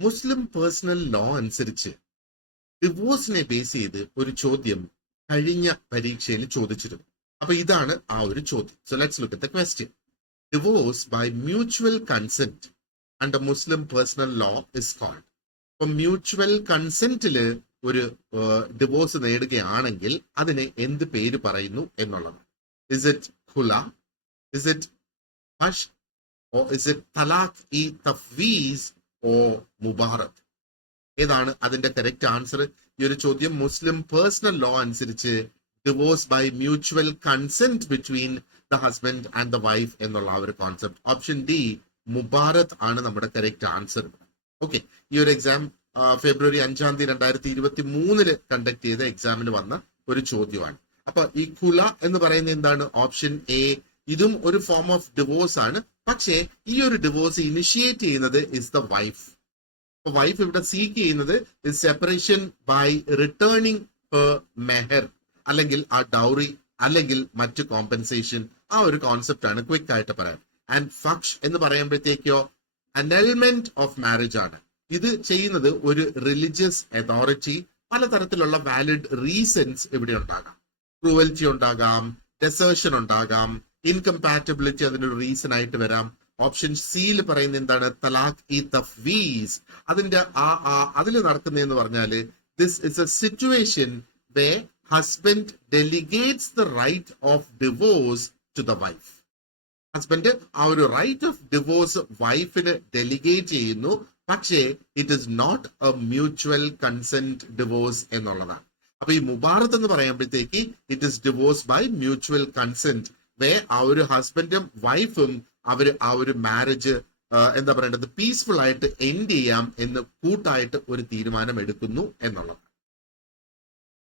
മുസ്ലിം personal law അനുസരിച്ച് ഡിവോഴ്സിനെ base ചെയ്ത് ഒരു ചോദ്യം കഴിഞ്ഞ പരീക്ഷയിൽ ചോദിച്ചിരുന്നു. അപ്പൊ ഇതാണ് ആ ഒരു ചോദ്യം. So let's look at the question. Divorce by mutual consent under Muslim personal law is called. അപ്പൊ മ്യൂച്വൽ കൺസെന്റില് ഒരു ഡിവോഴ്സ് നേടുകയാണെങ്കിൽ അതിനെ എന്ത് പേര് പറയുന്നു എന്നുള്ളത്. ഇസ് ഇറ്റ് ഖുല, ഇസ് ഇറ്റ് ഹഷ്, ഓർ ഇസ് ഇറ്റ് തലാഖ് ഇ തഫ്വീസ് ഓർ മുബാറത്ത്? ഏതാണ് അതിന്റെ കറക്റ്റ് ആൻസർ? ഈ ഒരു ചോദ്യം മുസ്ലിം പേഴ്സണൽ ലോ അനുസരിച്ച് divorce by mutual consent between the husband and the wife എന്നുള്ള ആ ഒരു കോൺസെപ്റ്റ്. ഓപ്ഷൻ ഡി മുബാറത്ത് ആണ് നമ്മുടെ കറക്റ്റ് ആൻസർ. ഓക്കെ, ഈ ഒരു എക്സാം ഫെബ്രുവരി 5 2023 കണ്ടക്ട് ചെയ്ത എക്സാമിന് വന്ന ഒരു ചോദ്യമാണ്. അപ്പൊ ഈ ഖുല എന്ന് പറയുന്നത് എന്താണ്? ഓപ്ഷൻ എ, ഇതും ഒരു ഫോം ഓഫ് ഡിവോഴ്സ് ആണ്. പക്ഷേ ഈ ഒരു ഡിവോഴ്സ് ഇനിഷ്യേറ്റ് ചെയ്യുന്നത് ഇസ് ദ വൈഫ്. വൈഫ് ഇവിടെ സീക്ക് ചെയ്യുന്നത് സെപ്പറേഷൻ ബൈ റിട്ടേണിംഗ് മെഹർ, അല്ലെങ്കിൽ ആ ഡൗറി, അല്ലെങ്കിൽ മറ്റു കോമ്പൻസേഷൻ. ആ ഒരു കോൺസെപ്റ്റ് ആണ് ക്വിക്ക് ആയിട്ട് പറയാൻ. ആൻഡ് ഫക്ഷ് എന്ന് പറയുമ്പോഴത്തേക്കോ അനൽമെന്റ് ഓഫ് മാരേജ് ആണ്. ഇത് ചെയ്യുന്നത് ഒരു റിലീജിയസ് അതോറിറ്റി. പലതരത്തിലുള്ള വാലിഡ് റീസൺസ് ഇവിടെ ഉണ്ടാകാം. ക്രൂവൽറ്റി ഉണ്ടാകാം, ഡെസേർഷൻ ഉണ്ടാകാം, ഇൻകമ്പാറ്റബിലിറ്റി അതിനൊരു റീസൺ ആയിട്ട് വരാം. ഓപ്ഷൻ സിയിൽ പറയുന്നത് എന്താണ്? തലാഖ് ഇ തഫ്വീസ്. അതിന്റെ അതിൽ നടക്കുന്നതെന്ന് പറഞ്ഞാല് this is a situation where husband delegates the right of divorce to the wife. Husband ആ ഒരു റൈറ്റ് ഓഫ് ഡിവോഴ്സ് വൈഫിന് ഡെലിഗേറ്റ് ചെയ്യുന്നു. പക്ഷേ it is not a mutual consent divorce എന്നുള്ളതാണ്. അപ്പൊ ഈ മുബാറത്ത് എന്ന് പറയുമ്പോഴത്തേക്ക് it is divorce by mutual consent where ആ ഒരു ഹസ്ബൻഡും വൈഫും അവര് ആ ഒരു മാരേജ് എന്താ പറയേണ്ടത്, പീസ്ഫുൾ ആയിട്ട് എൻഡ് ചെയ്യാം എന്ന് കൂട്ടായിട്ട് ഒരു തീരുമാനം എടുക്കുന്നു എന്നുള്ളത്.